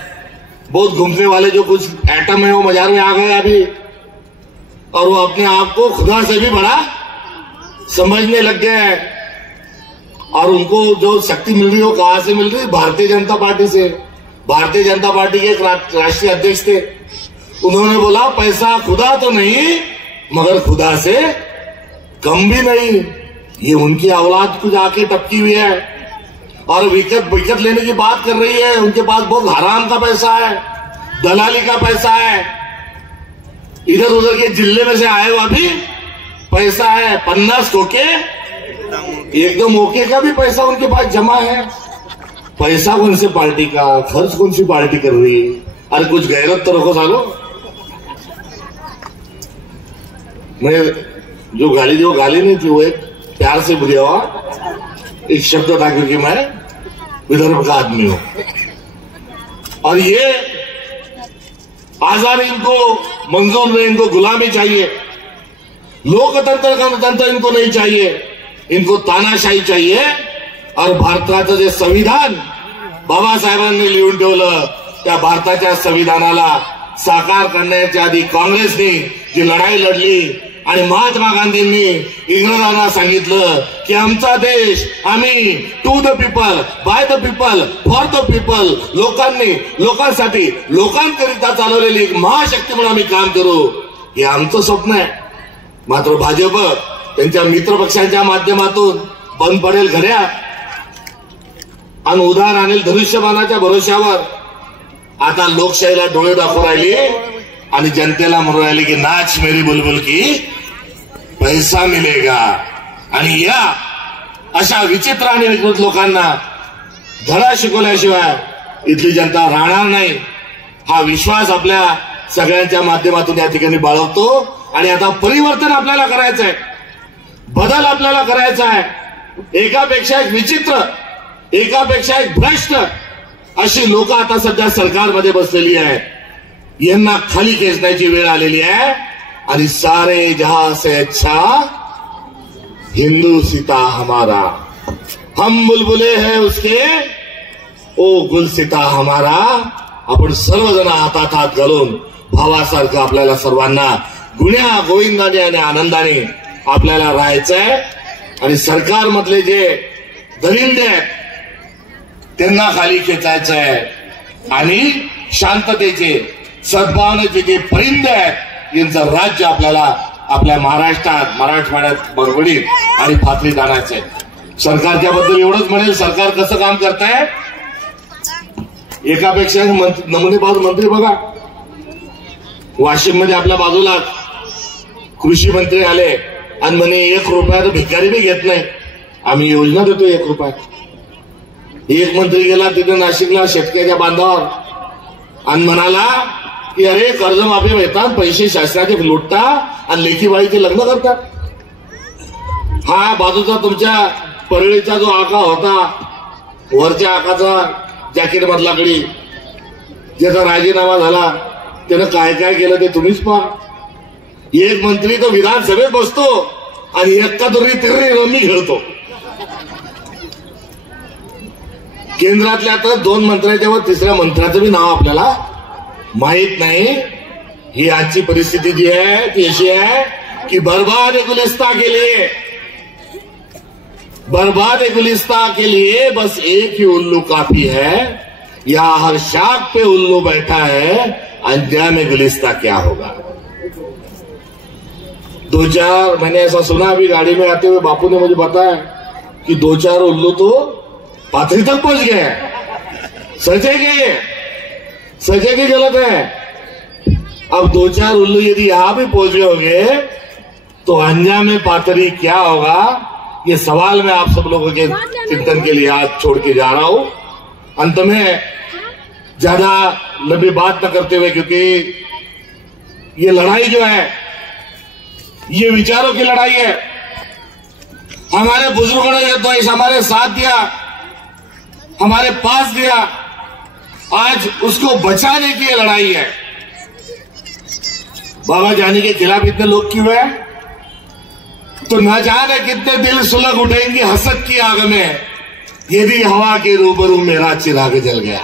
बहुत घूमने वाले जो कुछ एटम है वो मजार में आ गए अभी, और वो अपने आप को खुदा से भी बड़ा समझने लग गए हैं. और उनको जो शक्ति मिल रही है वो कहां से मिल रही है? भारतीय जनता पार्टी से. भारतीय जनता पार्टी के एक राष्ट्रीय अध्यक्ष थे, उन्होंने बोला पैसा खुदा तो नहीं मगर खुदा से कम भी नहीं. ये उनकी औलाद को जाके टपकी हुई है और विकट लेने की बात कर रही है. उनके पास बहुत हराम का पैसा है, दलाली का पैसा है, इधर उधर के जिले में से आए हुआ भी पैसा है. 50 टोके एकदम ओके का भी पैसा उनके पास जमा है. पैसा कौन सी पार्टी का, खर्च कौन सी पार्टी कर रही है? अरे कुछ गैरत तो रखो सालो. मैं जो गाली दी वो गाली नहीं थी, वो एक प्यार से बुरी हुआ एक शब्द था, क्योंकि मैं विदर्भ का आदमी हूं. और ये आजादी इनको मंजूर नहीं, इनको गुलामी चाहिए. लोकतंत्र गणतंत्र इनको नहीं चाहिए, इनको तानाशाही चाहिए. और भारताचं जे संविधान बाबासाहेबांनी लिहून ठेवलं त्या भारताच्या संविधानाला साकार करण्याच्या आधी काँग्रेसने जी लढाई लढली आणि महात्मा गांधींनी इंग्रजांना सांगितलं की आमचा देश आम्ही to the people, by the people, for the people, लोकांसाठी लोकांकरिता चालवलेली एक महाशक्ती म्हणून आम्ही काम करू, हे आमचं स्वप्न आहे. मात्र भाजप त्यांच्या मित्रपक्षांच्या माध्यमातून बंद पडेल घड्या आणि उधार आणेल धनुष्यबाणाच्या भरोश्यावर आता लोकशाहीला डोळे दाखवून राहिली आणि जनतेला म्हणून राहिली की नाच मेरी बुलबुल की पैसा मिलेगा. आणि या अशा विचित्र आणि विकृत लोकांना धडा शिकवल्याशिवाय इथली जनता राहणार नाही, हा विश्वास आपल्या सगळ्यांच्या माध्यमातून या ठिकाणी बाळगतो. आणि आता परिवर्तन आपल्याला करायचं आहे, बदल आपल्याला करायचा आहे. एकापेक्षा एक विचित्र, एकापेक्षा एक भ्रष्ट अशी लोक आता सध्या सरकारमध्ये बसलेली आहेत. यांना खाली खेचण्याची वेळ आलेली आहे. आणि सारे जहां से अच्छा हिंदू सीता हमारा, हम बुलबुले हैं उसके, ओ गुलसीता हमारा. आपण सर्वजण हातात हात घालून भावासारखं आपल्याला सर्वांना गुण्या गोविंदाने आणि आनंदाने आपल्याला राहायचंय. आणि सरकारमधले जे दरिंदे आहेत त्यांना खाली खेचायचं आहे आणि शांततेचे, सद्भावनेचे जे परिंदे आहेत यांचं राज्य आपल्याला आपल्या महाराष्ट्रात, मराठवाड्यात बडबडीत आणि फातरीत आणायचंय. सरकारच्या बद्दल एवढंच म्हणेल, सरकार कसं काम करताय. एकापेक्षा नमुनेबाज मंत्री बघा. वाशिम मध्ये आपल्या बाजूला कृषी मंत्री आले आणि म्हणे 1 रुपया तर भिकारी बी घेत नाही, आम्ही योजना देतो 1 रुपया. एक मंत्री गेला तिथे नाशिकला शेतकऱ्याच्या बांधावर आणि म्हणाला की अरे कर्जमाफी भेटतात, पैसे शासनाचे लुटता आणि लेखीबाईचे लग्न करतात. हा बाजूचा तुमच्या परळीचा जो आका होता, वरच्या आकाचा जॅकेट मधला गडी, ज्याचा राजीनामा झाला, त्यानं काय काय केलं ते तुम्हीच पहा. एक मंत्री तो विधानसभेत बसतो आणि एक्का तिरी रमी खेळतो. केंद्रातल्या तर 2 मंत्र्याच्या वर 3ऱ्या मंत्र्याचं बी नाव आपल्याला माहित नाही. ही आजची परिस्थिती जी आहे ती अशी आहे कि बर्बाद गुलिस्ता के लिए, बर्बाद गुलिस्ता के लिए बस एक ही उल्लू काफी है. या हर शाख पे उल्लू बैठा है, अंजाम गुलिस्ता क्या होगा. 2-4 मैंने ऐसा सुना अभी गाड़ी में आते हुए, बापू ने मुझे बताया कि 2-4 उल्लू तो पाथरी तक पहुंच गए. सजेगी गलत है. अब 2-4 उल्लू यदि यहां भी पहुंचे होंगे तो अंजाम पाथरी क्या होगा, ये सवाल मैं आप सब लोगों के चिंतन के लिए आज छोड़ के जा रहा हूं. अंत में ज्यादा लंबी बात न करते हुए, क्योंकि ये लड़ाई जो है ये विचारों की लड़ाई है. हमारे बुजुर्गों ने तो हमारे साथ दिया, हमारे पास दिया, आज उसको बचाने की लड़ाई है. बाबा जानी के खिलाफ इतने लोग क्यों हैं? तो न जाने कितने दिल सुलग उठेंगे हसद की आग में, यदि हवा के रूबरू मेरा चिराग जल गया.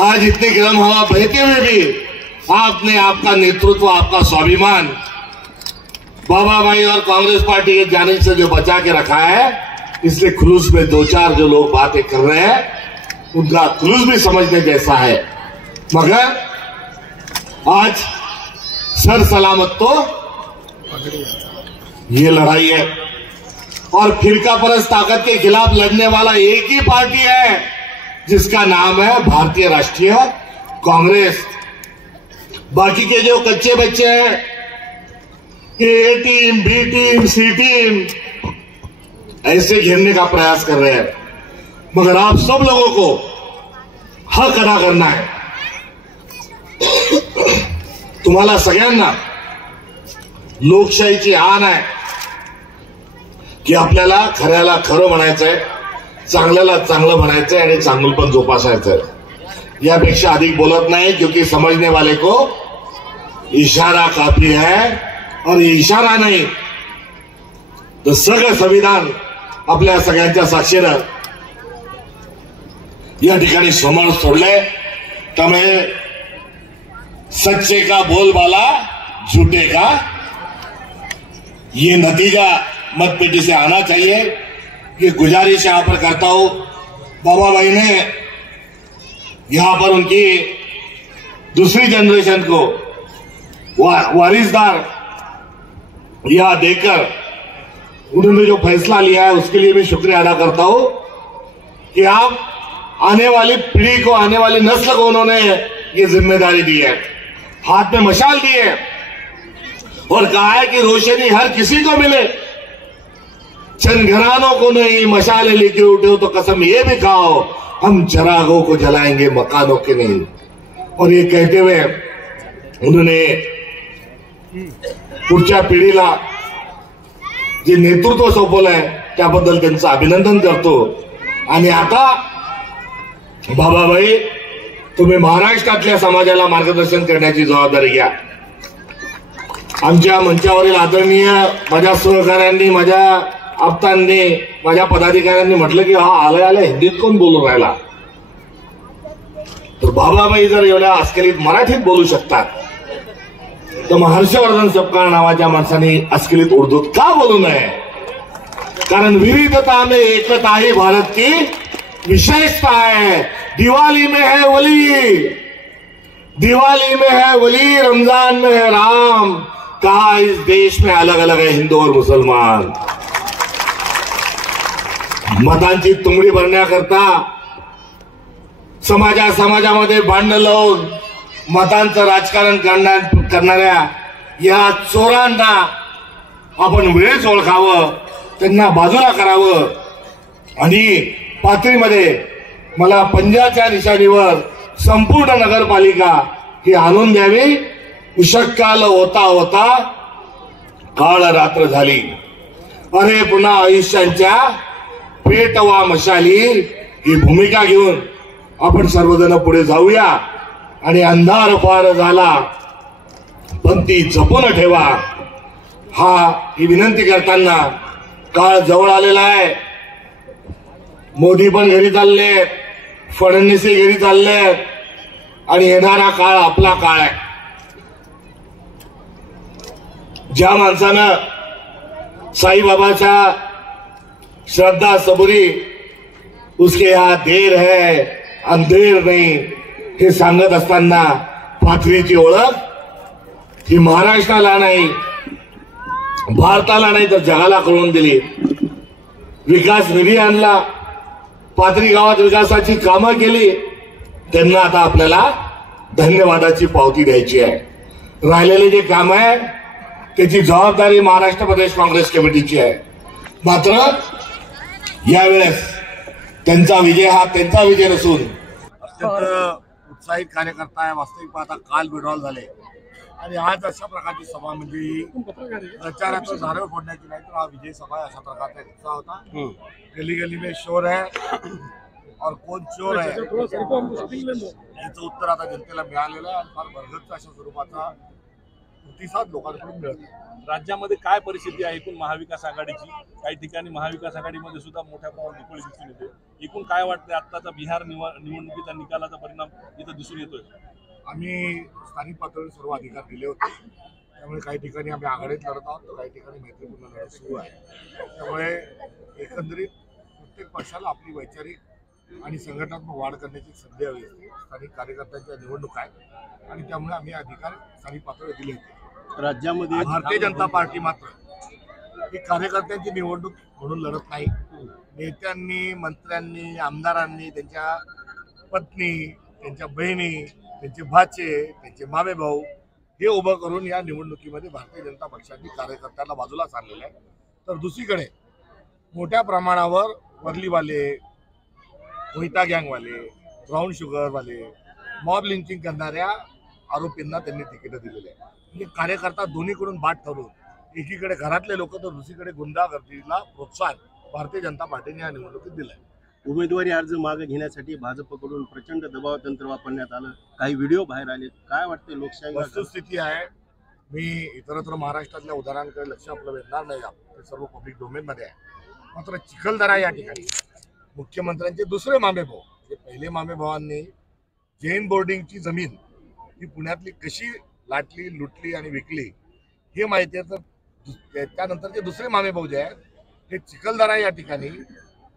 आज इतनी गर्म हवा बहते हुए भी आपने आपका नेतृत्व, आपका स्वाभिमान बाबा भाई और कांग्रेस पार्टी के जाने से जो बचा के रखा है, इसलिए खुलूस में 2-4 जो लोग बातें कर रहे हैं उनका खुलूस भी समझने जैसा है. मगर आज सर सलामत तो ये लड़ाई है, और फिरका परस्त ताकत के खिलाफ लड़ने वाला एक ही पार्टी है जिसका नाम है भारतीय राष्ट्रीय कांग्रेस. बाकी के जो कच्चे बच्चे हैं, ए टीम, बी टीम, सी टीम, ऐसे घेरने का प्रयास कर रहे हैं. मगर आप सब लोगों को हक अदा करना है. तुम्हाला सगळ्यांना लोकशाहीची आण आहे की आपल्याला खऱ्याला खरं म्हणायचंय, चांगल्याला चांगलं म्हणायचंय आणि चांगलं पण जोपासायचंय. यापेक्षा अधिक बोलत नाही, क्योंकि समझने वाले को इशारा काफी है. और ये इशारा नाही तर सगळं संविधान आपल्या सगळ्यांच्या साक्षीनं या ठिकाणी समोर सोडले. त्यामुळे सच्चे का बोलबाला, झूठे का ये नतीजा मतपेटी से आना चाहिए. ये गुजारिश यहां पर करता हूं. बाबा भाई ने यहां पर उनकी दूसरी जनरेशन को वारिसदार यह देकर उन्होंने जो फैसला लिया है उसके लिए भी शुक्रिया अदा करता हूं कि आप आने वाली पीढ़ी को, आने वाली नस्ल को उन्होंने ये जिम्मेदारी दी है. हाथ में मशाल दी है और कहा है कि रोशनी हर किसी को मिले, चंद घरानों को नहीं. मशाले लेके उठे हो तो कसम ये भी खाओ, हम चरागों को जलाएंगे, मकानों के नहीं. और ये कहते हुए उन्होंने पुढच्या पिढीला जे नेतृत्व सोपवलंय त्याबद्दल त्यांचं अभिनंदन करतो. आणि आता बाबाभाई, तुम्ही महाराष्ट्रातल्या समाजाला मार्गदर्शन करण्याची जबाबदारी घ्या. आमच्या मंचावरील आदरणीय माझ्या सहकाऱ्यांनी, माझ्या आप्तांनी, माझ्या पदाधिकाऱ्यांनी म्हटलं की हा आल्या हिंदीत कोण बोलून राहिला. तर बाबाभाई जर एवढ्या अस्खलित मराठीत बोलू शकतात तर मग हर्षवर्धन सपकाळ नावाच्या माणसाने अस्खलित उर्दूत का बोलू नये. कारण विविधता में एकता ही भारत की विशेषता है. दिवाली में है वली, दिवाली में है वली, रमजान में है राम. कहा इस देश में अलग अलग है हिंदू और मुसलमान. मतांची तुंबडी भरण्याकरता समाजामध्ये भांडण लावून मतांचं राजकारण करणाऱ्या या चोरांना आपण वेळेच ओळखावं, त्यांना बाजूला करावं. आणि पाथरीमध्ये मला पंजाच्या निशाणीवर संपूर्ण नगरपालिका ही आणून द्यावी. उशक्काल होता होता काळ रात्र झाली. अरे पुन्हा आयुष्यांच्या पेटवा मशाली ही भूमिका घेऊन आपण सर्वजण पुढे जाऊया आणि अंधार पार झाला पण ती जपून ठेवा ही विनंती करताना काळ जवळ आलेला आहे. मोदी पण घरी चालले, फडणवीसही घरी चालले आणि येणारा काळ आपला काळ आहे. ज्या माणसानं साईबाबाच्या श्रद्धा सबुरी उसके यहाँ देर है अंधेर नाही हे सांगत असताना पाथरीची ओळख ही महाराष्ट्राला नाही, भारताला नाही तर जगाला कळवून दिली. विकास निधी आणला, पाथरी गावात विकासाची कामं केली, त्यांना आता आपल्याला धन्यवादाची पावती द्यायची आहे. राहिलेले जे काम आहे त्याची जबाबदारी महाराष्ट्र प्रदेश काँग्रेस कमिटीची आहे. मात्र यावेळेस त्यांचा विजय हा त्यांचा विजय नसून अत्यंत उत्साहित कार्यकर्ता आहे. वास्तविक पाहता काल विड्रॉल झाले आणि आज अशा प्रकारची सभा म्हणजे प्रचाराचं झाडं फोडण्याची नाही तर हा विजय सभा अशा प्रकारचा उत्साह होता. गली गली में शोर है और कोण चोर आहे याचं उत्तर आता जनतेला मिळालेलं आहे आणि फार भरगच्च अशा स्वरूपाचा प्रतिसाद लोकांकडून मिळत आहे. राज्यामध्ये काय परिस्थिती आहे एकूण महाविकास आघाडीची? काही ठिकाणी महाविकास आघाडीमध्ये सुद्धा मोठ्या प्रमाणात दिपळी दिसून येते. एकूण काय वाटतंय आत्ताचा बिहार निवडणुकीचा निकालाचा परिणाम इथं दिसून येतोय? आम्ही स्थानिक पातळीवर सर्व अधिकार दिले होते, त्यामुळे काही ठिकाणी आम्ही आघाडीत लढत आहोत तर काही ठिकाणी मैत्रीपूर्ण लढत सुरू आहे. त्यामुळे एकंदरीत प्रत्येक पक्षाला आपली वैचारिक आणि संघटनात्मक वाढ करण्याची संधी हवी असते. स्थानिक कार्यकर्त्यांच्या निवडणूक आहे आणि त्यामुळे आम्ही अधिकार स्थानिक पातळीवर दिले होते. राज्यामध्ये भारतीय जनता पार्टी मात्र ही कार्यकर्त्यांची निवडणूक म्हणून लढत नाही. नेत्यांनी, मंत्र्यांनी, आमदारांनी त्यांच्या पत्नी, त्यांच्या बहिणी, त्यांचे भाचे, त्यांचे मामे भाऊ हे उभं करून या निवडणुकीमध्ये भारतीय जनता पक्षाने कार्यकर्त्यांना बाजूला आणलेलं आहे. तर दुसरीकडे मोठ्या प्रमाणावर वर्लीवाले, कोयता गँगवाले, ब्राऊन शुगरवाले, मॉब लिंचिंग करणाऱ्या आरोपींना त्यांनी तिकीटं दिलेली आहे. म्हणजे कार्यकर्ता दोन्हीकडून बाट ठरून एकीकडे घरातले लोक तर दुसरीकडे गुंडागर्दीला प्रोत्साहन भारतीय जनता पार्टीने या निवडणुकीत दिलं आहे. उमेदवारी अर्ज मागे घेण्यासाठी भाजपकडून प्रचंड दबाव तंत्र वापरण्यात आलं, काही व्हिडिओ बाहेर आले. काय वाटते लोकशाही वस्तुस्थिती आहे? मी इतरत्र महाराष्ट्रातल्या उदाहरणांकडे लक्ष आपलं वेधणार नाही, ते सर्व पब्लिक डोमेनमध्ये आहे. मात्र चिखलदरा या ठिकाणी मुख्यमंत्र्यांचे दुसरे मामेभाऊ, पहिले मामेभावांनी जैन बोर्डिंगची जमीन ही पुण्यातली कशी लाटली, लुटली आणि विकली हे माहिती आहे. तर त्यानंतरचे दुसरे मामेभाऊ जे आहेत हे चिखलदरा या ठिकाणी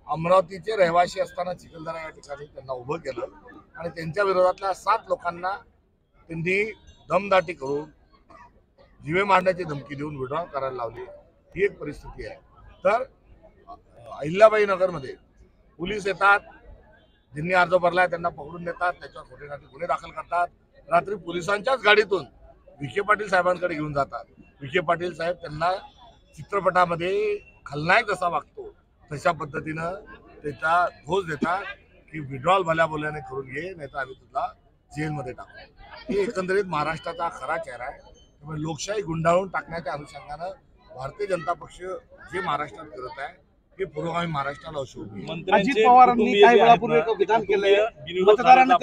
अमरावतीचे रहिवासी असताना चिखलदरा या ठिकाणी त्यांना उभं केलं आणि त्यांच्या विरोधातल्या 7 लोकांना त्यांनी दमदाटी करून जीवे मारण्याची धमकी देऊन विड्रॉल करायला लावली. ही एक परिस्थिती आहे. तर अहिल्याबाई नगरमध्ये पोलीस येतात, ज्यांनी अर्ज भरलाय त्यांना पकडून देतात, त्याच्यावर खोटेनाटे गुन्हे दाखल करतात. रात्री पोलिसांच्याच गाडीतून विखे पाटील साहेबांकडे घेऊन जातात. विखे पाटील साहेब त्यांना चित्रपटामध्ये खलनायक जसा वागतो तशा पद्धतीनं त्याचा घोष देतात की विड्रॉल भल्या बोल्याने करून घे, नाही तर आम्ही तुला जेलमध्ये टाकू. हे एकंदरीत महाराष्ट्राचा खरा चेहरा आहे. त्यामुळे लोकशाही गुंडाळून टाकण्याच्या अनुषंगानं भारतीय जनता पक्ष जे महाराष्ट्रात करत आहे हे पुरोगामी महाराष्ट्राला अशोभ. अजित पवारांनी काही वेळापूर्वी एक विधान केलंय, मतदारांना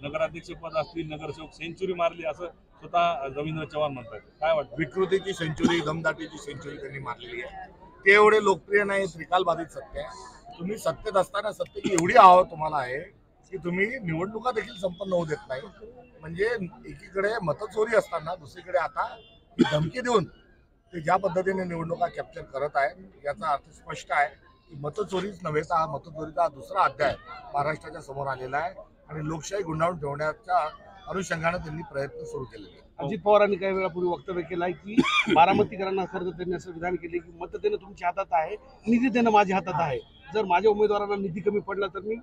नगराध्यक्ष पद असतील, नगरसेवक सेंचुरी मारली असं स्वतः रवींद्र चव्हाण म्हणतात. काय वाटतं? विकृतीची सेंचुरी, दमदाटीची सेंचुरी त्यांनी मारलेली आहे. ते एवढे लोकप्रिय नाही, त्रिकालबाधित सत्य आहे. तुम्ही सत्तेत असताना सत्तेची एवढी आवड तुम्हाला आहे की तुम्ही निवडणुका देखील संपन्न होऊ देत नाही. म्हणजे एकीकडे मतचोरी असताना दुसरीकडे आता ही धमकी देऊन ते ज्या पद्धतीने निवडणुका कॅप्चर करत आहेत याचा अर्थ स्पष्ट आहे की मतचोरीच नव्हे तर हा मतचोरीचा दुसरा अध्याय महाराष्ट्राच्या समोर आलेला आहे आणि लोकशाही गुंडाळून ठेवण्याच्या अनुषंगाने त्यांनी प्रयत्न सुरू केलेले आहेत. अजित पवारांनी काही वेळापूर्वी वक्तव्य केलं आहे की बारामतीकरांना खरं तर त्यांनी असं विधान केले की मत देणं तुमच्या हातात आहे, निधी देणं माझ्या हातात आहे. जर माझ्या उमेदवारांना निधी कमी पडला तर मी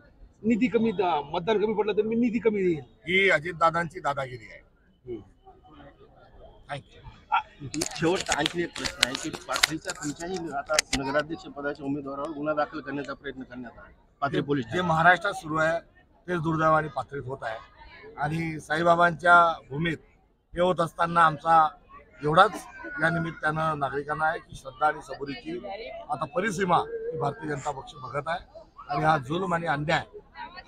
निधी कमी, मतदान कमी पडलं तर मी निधी कमी देईल. ही अजितदादांची दादागिरी आहे. थँक्यू. शेवटचा आणखी एक प्रश्न आहे की पाथरीचा तुमच्याही आता नगराध्यक्ष पदाच्या उमेदवारावर गुन्हा दाखल करण्याचा प्रयत्न करण्यात आला पाथरी पोलीस. जे महाराष्ट्रात सुरू आहे तेच दुर्दैवाने पाथरीत होत आहे आणि साईबाबांच्या भूमीत हे होत असताना आमचा एवढाच या निमित्तानं नागरिकांना आहे की श्रद्धा आणि सबुरीची आता परिसीमा ही भारतीय जनता पक्ष बघत आहे आणि हा जुलम आणि अन्याय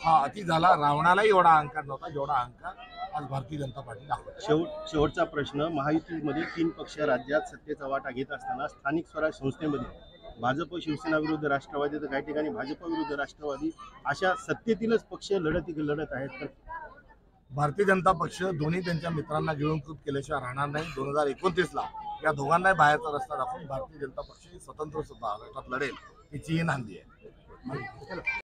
हा अति झाला. रावणालाही एवढा अहंकार नव्हता जेवढा अहंकार आज भारतीय जनता पार्टी दाखवते. शेवटचा प्रश्न, महायुतीमध्ये 3 पक्ष राज्यात सत्तेचा वाटा घेत असताना स्थानिक स्वराज्य संस्थेमध्ये भाजप शिवसेना विरुद्ध राष्ट्रवादी तर काही ठिकाणी भाजप विरुद्ध राष्ट्रवादी अशा सत्तेतीलच पक्ष लढत आहेत. तर भारतीय जनता पक्ष दोन्ही त्यांच्या मित्रांना गिळूनकृत केल्याशिवाय राहणार नाही. 2029ला या दोघांनाही बाहेरचा रस्ता दाखवून भारतीय जनता पक्ष स्वतंत्र सुद्धा लढेल याची ही नांदी आहे.